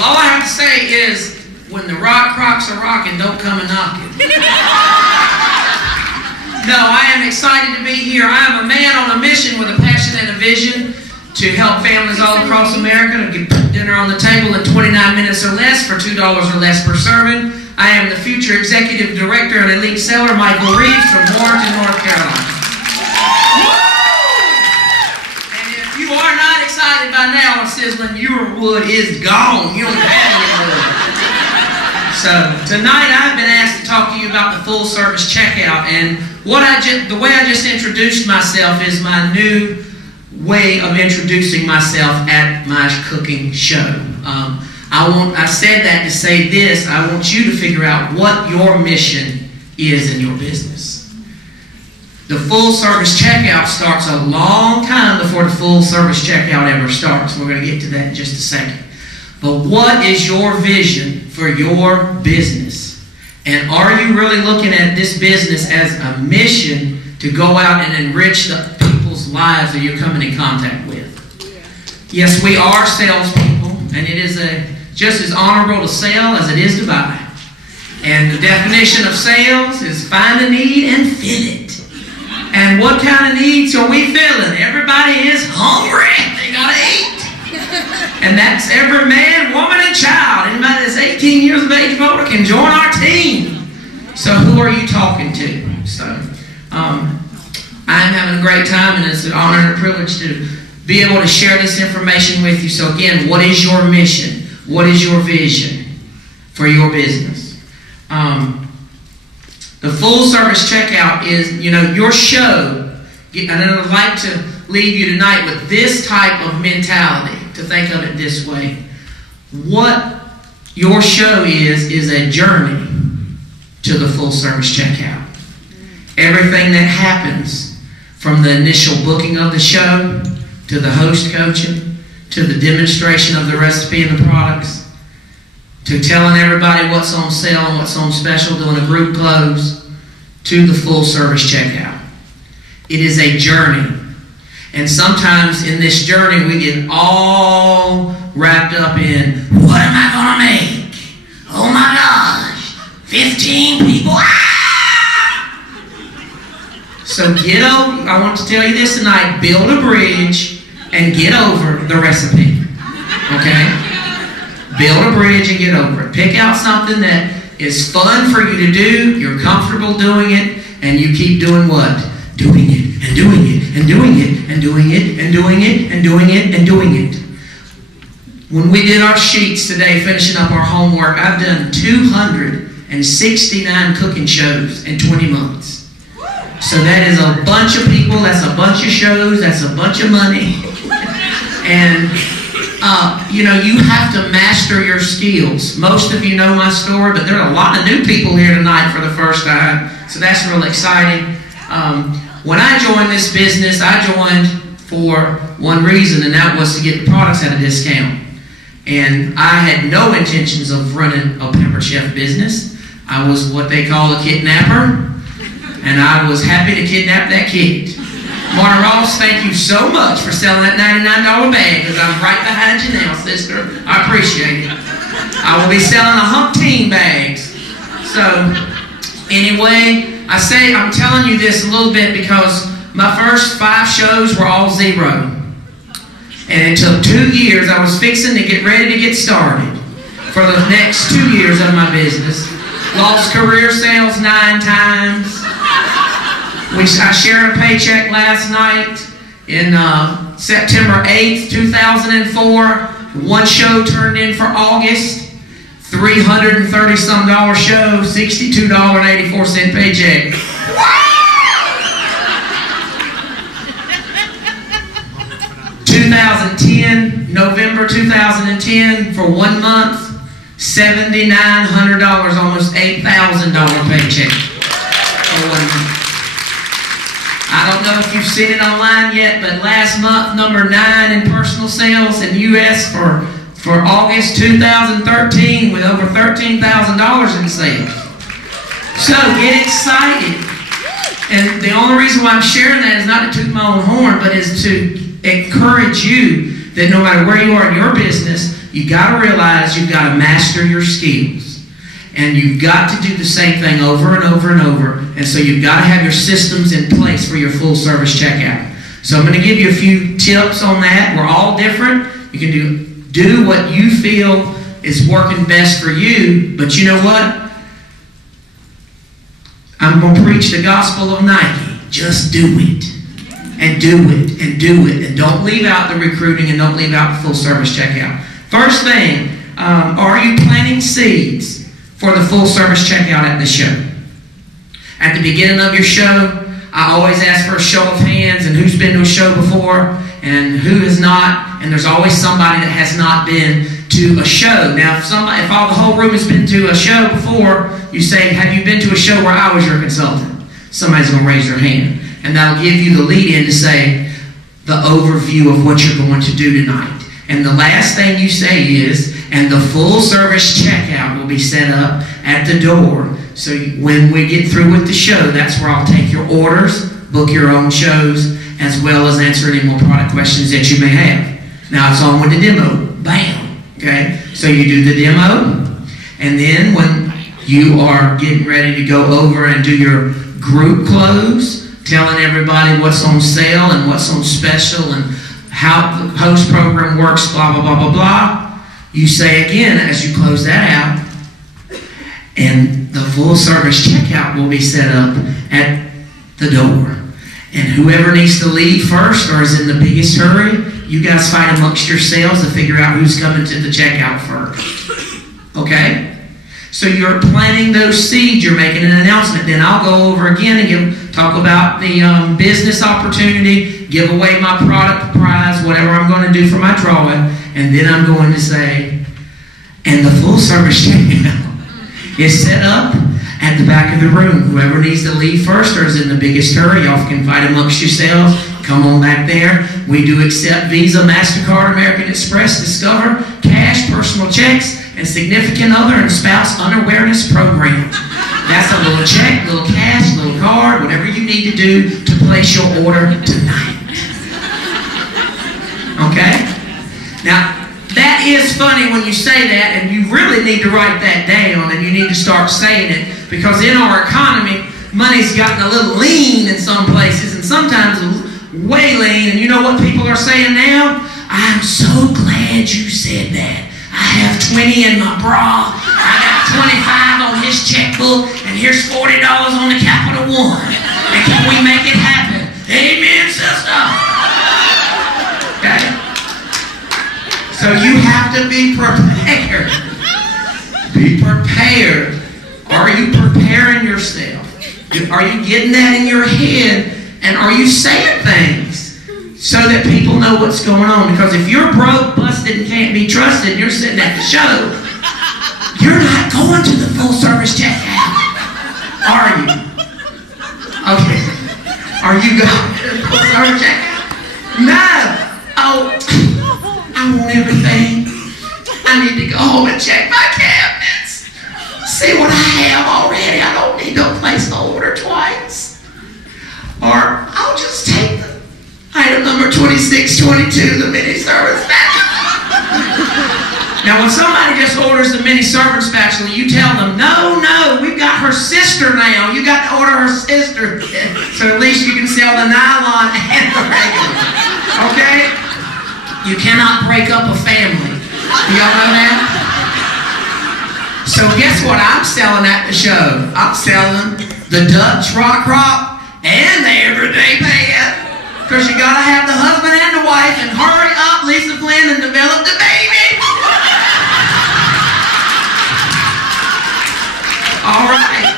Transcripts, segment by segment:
All I have to say is, when the rock crocs are rocking, don't come a knocking. No, I am excited to be here. I am a man on a mission with a passion and a vision to help families all across America to get dinner on the table in 29 minutes or less for $2 or less per serving. I am the future executive director and elite seller, Michael Reeves from Warrenton, North Carolina. And if you are not excited by now on sizzling, your wood is gone. You don't have any wood. So tonight I've been asked to talk to you about the full service checkout, and the way I just introduced myself is my new way of introducing myself at my cooking show. I said that to say this. I want you to figure out what your mission is in your business. The full service checkout starts a long time before the full service checkout ever starts. We're going to get to that in just a second. But what is your vision for your business? And are you really looking at this business as a mission to go out and enrich the people's lives that you're coming in contact with? Yes, we are salespeople, and it is just as honorable to sell as it is to buy. And the definition of sales is find a need and fill it. And what kind of needs are we filling? Everybody is hungry. They gotta eat. And that's every man, woman, and child. Anybody that's 18 years of age and older can join our team. So who are you talking to? So I'm having a great time, and it's an honor and a privilege to be able to share this information with you. So again, what is your mission? What is your vision for your business? The full service checkout is, your show. And I'd like to leave you tonight with this type of mentality, to think of it this way. What your show is a journey to the full service checkout. Everything that happens from the initial booking of the show, to the host coaching, to the demonstration of the recipe and the products, to telling everybody what's on sale and what's on special, doing a group close, to the full service checkout. It is a journey. And sometimes in this journey we get all wrapped up in, what am I going to make? Oh my gosh, 15 people. Ah! So I want to tell you this tonight, build a bridge and get over the recipe. Okay? Build a bridge and get over it. Pick out something that is fun for you to do, you're comfortable doing it, and you keep doing what? Doing it, and doing it, and doing it, and doing it, and doing it, and doing it, and doing it. When we did our sheets today, finishing up our homework, I've done 269 cooking shows in 20 months. So that is a bunch of people, that's a bunch of shows, that's a bunch of money. And you have to master your skills. Most of you know my story, but there are a lot of new people here tonight for the first time. So that's real exciting. When I joined this business, I joined for one reason, and that was to get the products at a discount. And I had no intentions of running a pampered chef business. I was what they call a kidnapper, and I was happy to kidnap that kid. Marta Ross, thank you so much for selling that $99 bag, because I'm right behind you now, sister. I appreciate it. I will be selling a Humpteen bags. So, anyway, I'm telling you this a little bit because my first 5 shows were all zero. And it took 2 years. I was fixing to get ready to get started for the next 2 years of my business. Lost career sales 9 times. I shared a paycheck last night in September 8th, 2004. One show turned in for August. $330-some show, $62.84 paycheck. 2010, November 2010, for 1 month, $7,900, almost $8,000 paycheck for 1 month. I don't know if you've seen it online yet, but last month, number 9 in personal sales in U.S. for August 2013 with over $13,000 in sales. So get excited. And the only reason why I'm sharing that is not to toot my own horn, but is to encourage you that no matter where you are in your business, you got to realize you've got to master your skills. And you've got to do the same thing over and over and over. And so you've got to have your systems in place for your full service checkout. So I'm going to give you a few tips on that. We're all different. You can do what you feel is working best for you. But you know what? I'm going to preach the gospel of Nike. Just do it. And do it. And do it. And don't leave out the recruiting and don't leave out the full service checkout. First thing, are you planting seeds for the full service checkout at the show? At the beginning of your show, I always ask for a show of hands and who's been to a show before and who has not. And there's always somebody that has not been to a show. Now, if the whole room has been to a show before, you say, have you been to a show where I was your consultant? Somebody's going to raise their hand. And that'll give you the lead-in to say the overview of what you're going to do tonight. And the last thing you say is, and the full service checkout will be set up at the door. So when we get through with the show, that's where I'll take your orders, book your own shows, as well as answer any more product questions that you may have. Now it's on with the demo. Bam. Okay? So you do the demo, and then when you are getting ready to go over and do your group close, telling everybody what's on sale and what's on special and how the host program works, blah, blah, blah, blah, blah, you say again as you close that out, and the full service checkout will be set up at the door. And whoever needs to leave first or is in the biggest hurry, you guys fight amongst yourselves to figure out who's coming to the checkout first. Okay? So you're planting those seeds, you're making an announcement. Then I'll go over again and talk about the business opportunity, give away my product prize, whatever I'm going to do for my drawing, and then I'm going to say, and the full service checkout is set up at the back of the room. Whoever needs to leave first or is in the biggest hurry, y'all can fight amongst yourselves. Come on back there. We do accept Visa, MasterCard, American Express, Discover, cash, personal checks, and significant other and spouse unawareness program. That's a little check, little cash, little card, whatever you need to do to place your order tonight. Okay? Now, that is funny when you say that, and you really need to write that down, and you need to start saying it, because in our economy, money's gotten a little lean in some places, and sometimes way lean, and you know what people are saying now? I'm so glad you said that. I have 20 in my bra, I got 25 on his checkbook, and here's $40 on the Capital One. And can we make it happen? Amen, sister. Okay? So you have to be prepared. Be prepared. Are you preparing yourself? Are you getting that in your head? And are you saying things so that people know what's going on? Because if you're broke, busted, and can't be trusted, and you're sitting at the show, you're not going to the full service checkout. Are you? Okay. Are you going to the full service checkout? No. Oh, I want everything. I need to go home and check my cabinets. See what I have already. I don't need to place the order twice. Or I'll just take the item number 2622, the mini serving spatula. Now, when somebody just orders the mini serving spatula, you tell them, no, we've got her sister now. You got to order her sister. So at least you can sell the nylon and the regular. Okay? You cannot break up a family. Y'all know that? So guess what I'm selling at the show? I'm selling the Dutch Rock and the Everyday Pad. Because you got to have the husband and the wife, and hurry up, Lisa Flynn, and develop the baby. All right.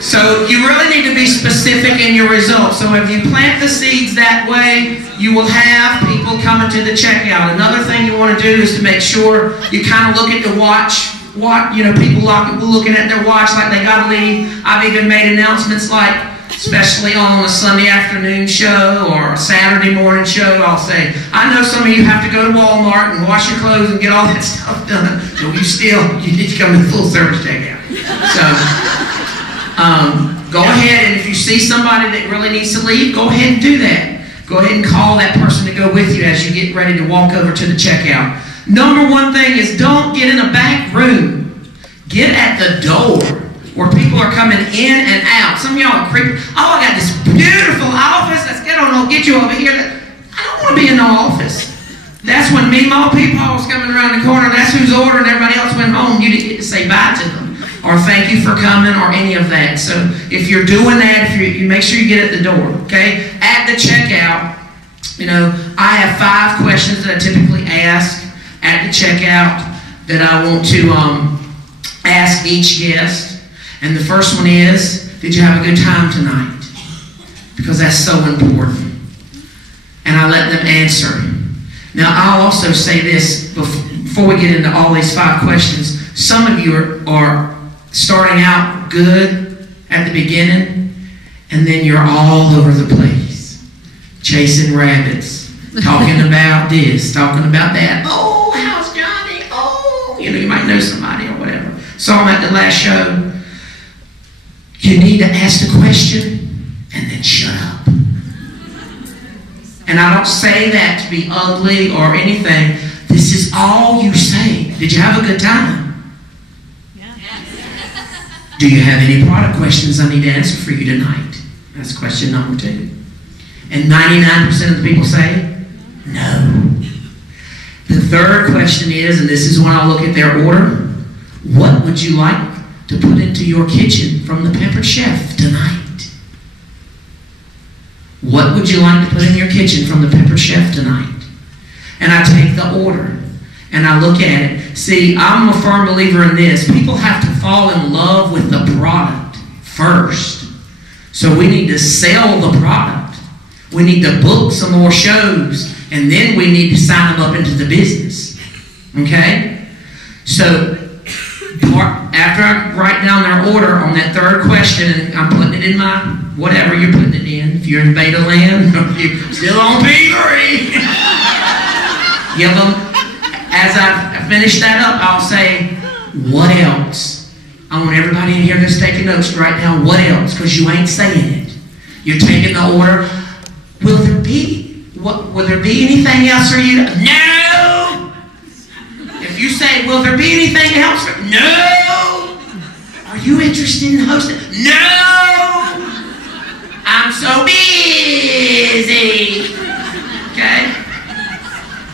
So you really need to be specific in your results. So if you plant the seeds that way, you will have people coming to the checkout. Another thing you want to do is to make sure you kind of look at the watch. People looking at their watch like they got to leave. I've even made announcements like, especially on a Sunday afternoon show or a Saturday morning show, I'll say, I know some of you have to go to Walmart and wash your clothes and get all that stuff done, but you need to come to the full service checkout. So, Go ahead, and if you see somebody that really needs to leave, go ahead and do that. Go ahead and call that person to go with you as you get ready to walk over to the checkout. Number one thing is don't get in a back room. Get at the door where people are coming in and out. Some of y'all are creepy. Oh, I got this beautiful office. Let's get you over here. I don't want to be in no office. That's when Meemaw Peepaw's coming around the corner. That's who's ordering. Everybody else went home. You didn't get to say bye to them or thank you for coming or any of that. So if you're doing that, if you make sure you get at the door, okay? At the checkout, you know, I have 5 questions that I typically ask at the checkout that I want to ask each guest. And the first one is, did you have a good time tonight? Because that's so important. And I let them answer. Now, I'll also say this before we get into all these 5 questions. Some of you are starting out good at the beginning, and then you're all over the place, chasing rabbits, talking about this, talking about that. Oh, how's Johnny? Oh, you know, you might know somebody or whatever. Saw him at the last show. You need to ask the question and then shut up. And I don't say that to be ugly or anything. This is all you say. Did you have a good time? Do you have any product questions I need to answer for you tonight? That's question number 2. And 99% of the people say, no. The third question is, and this is when I look at their order, what would you like to put into your kitchen from the Pampered Chef tonight? What would you like to put in your kitchen from the Pampered Chef tonight? And I take the order. And I look at it. See, I'm a firm believer in this. People have to fall in love with the product first. So we need to sell the product. We need to book some more shows. And then we need to sign them up into the business. Okay? So, after I write down their order on that third question, and I'm putting it in my, whatever you're putting it in. If you're in beta land, or you're still on P3. Give them. As I finish that up, I'll say, what else? I want everybody in here that's taking notes to write down what else, because you ain't saying it. You're taking the order. Will there be anything else for you? No! If you say, will there be anything else? No! Are you interested in hosting? No! I'm so busy. Okay?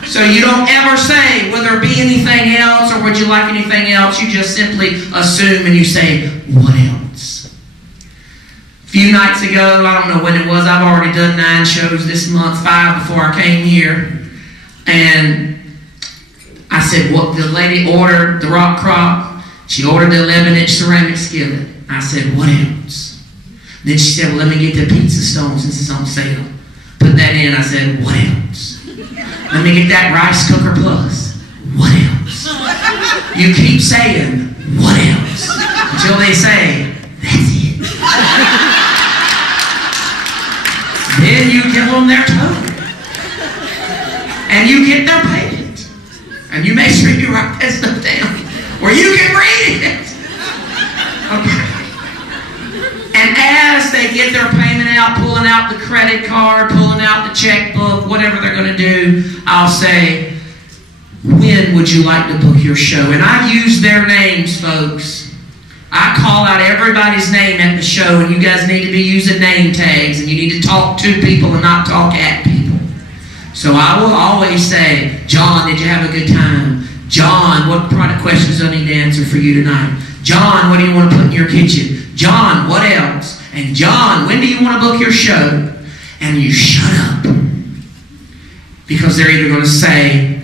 So you don't ever say, will there be anything else, or would you like anything else? You just simply assume and you say, what else? A few nights ago, I don't know when it was, I've already done 9 shows this month, 5 before I came here. And I said, well, the lady ordered the rock crop. She ordered the 11-inch ceramic skillet. I said, what else? Then she said, well, let me get the pizza stone since it's on sale. Put that in. I said, what else? Let me get that rice cooker plus. What else? You keep saying, what else? Until they say, that's it. Then you give them their total. And you get their payment. And you make sure you write that stuff down where you can read it. Okay. And as they get their payment out, pulling out the credit card, pulling out the checkbook, whatever they're going to do, I'll say, when would you like to book your show? And I use their names, folks. I call out everybody's name at the show, and you guys need to be using name tags, and you need to talk to people and not talk at people. So I will always say, John, did you have a good time? John, what product questions do I need to answer for you tonight? John, what do you want to put in your kitchen? John, what else? And John, when do you want to book your show? And you shut up. Because they're either going to say,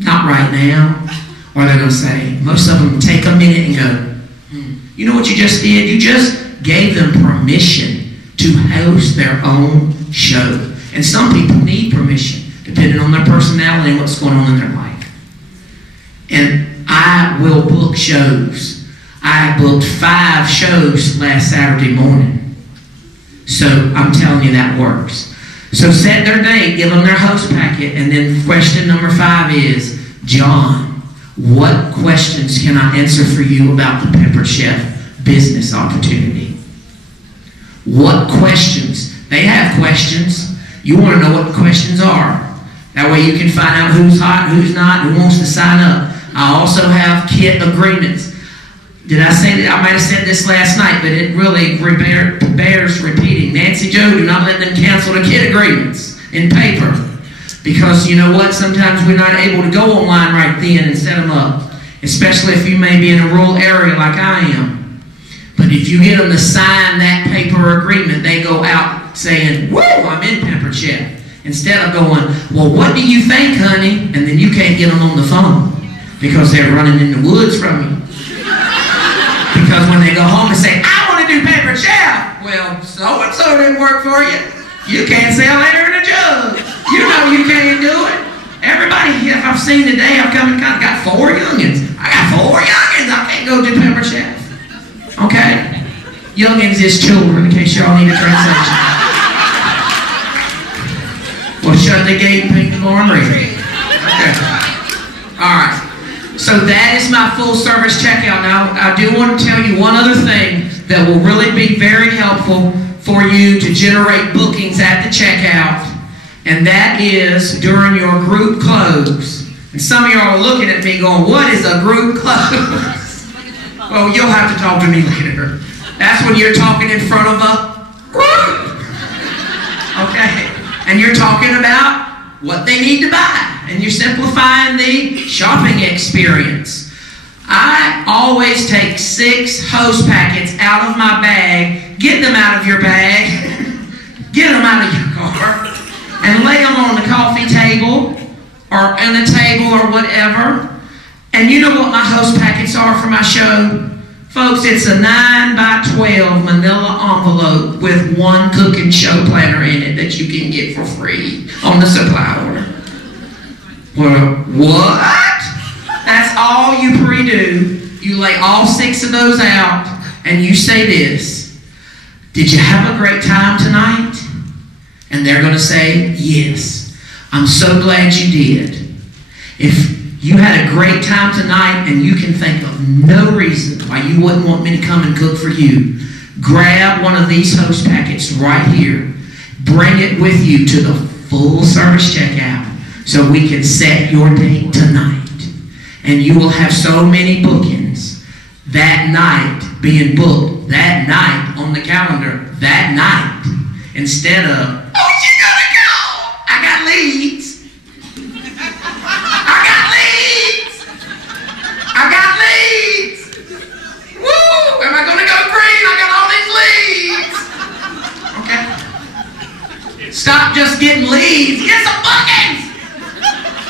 not right now, or they're going to say, most of them take a minute and go, you know what you just did? You just gave them permission to host their own show. And some people need permission, depending on their personality and what's going on in their life. And I will book shows. I booked 5 shows last Saturday morning. So I'm telling you that works. So set their date, give them their host packet, and then question number 5 is, John, what questions can I answer for you about the Pampered Chef business opportunity? what questions. They have questions. You want to know what the questions are. That way you can find out who's hot, who's not, who wants to sign up. I also have kit agreements. Did I say that? I might have said this last night, but it really bears repeating. Nancy Joe, do not let them cancel the kit agreements in paper. Because you know what? Sometimes we're not able to go online right then and set them up. Especially if you may be in a rural area like I am. But if you get them to sign that paper agreement, they go out saying, whoa, I'm in Pepper Chef. Instead of going, well, what do you think, honey? And then you can't get them on the phone because they're running in the woods from you. Because when they go home and say, I want to do Pepper Chef. Well, so-and-so didn't work for you. You can't sell air in a jug. You know you can't do it. Everybody, if I've seen today, I've come and got 4 youngins. I got 4 youngins. I can't go do Pepper Chef. Okay? Youngins is children, in case y'all need a translation. Well, shut the gate and paint the barn red. Okay. All right. So that is my full service checkout. Now, I do want to tell you one other thing that will really be very helpful for you to generate bookings at the checkout, and that is during your group close. And some of y'all are looking at me going, what is a group close? Well, you'll have to talk to me later. That's when you're talking in front of a group. Okay? And you're talking about what they need to buy. And you're simplifying the shopping experience. I always take 6 host packets out of my bag, get them out of your bag, get them out of your car, and lay them on the coffee table or on the table or whatever. And you know what my host packets are for my show? Folks, it's a 9x12 manila envelope with 1 cooking show planner in it that you can get for free on the supply order. Well, what? That's all you pre-do. You lay all 6 of those out and you say this, did you have a great time tonight? And they're going to say, yes. I'm so glad you did. If you had a great time tonight and you can think of no reason why you wouldn't want me to come and cook for you, grab one of these host packets right here. Bring it with you to the full service checkout so we can set your date tonight. And you will have so many bookings that night being booked, that night on the calendar, that night, instead of, oh, she gotta go. I got leads. Woo! Am I going to go green? I got all these leads. Okay. Stop just getting leads. Get some bookings.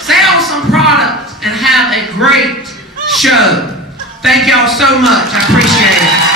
Sell some products and have a great show. Thank y'all so much. I appreciate it.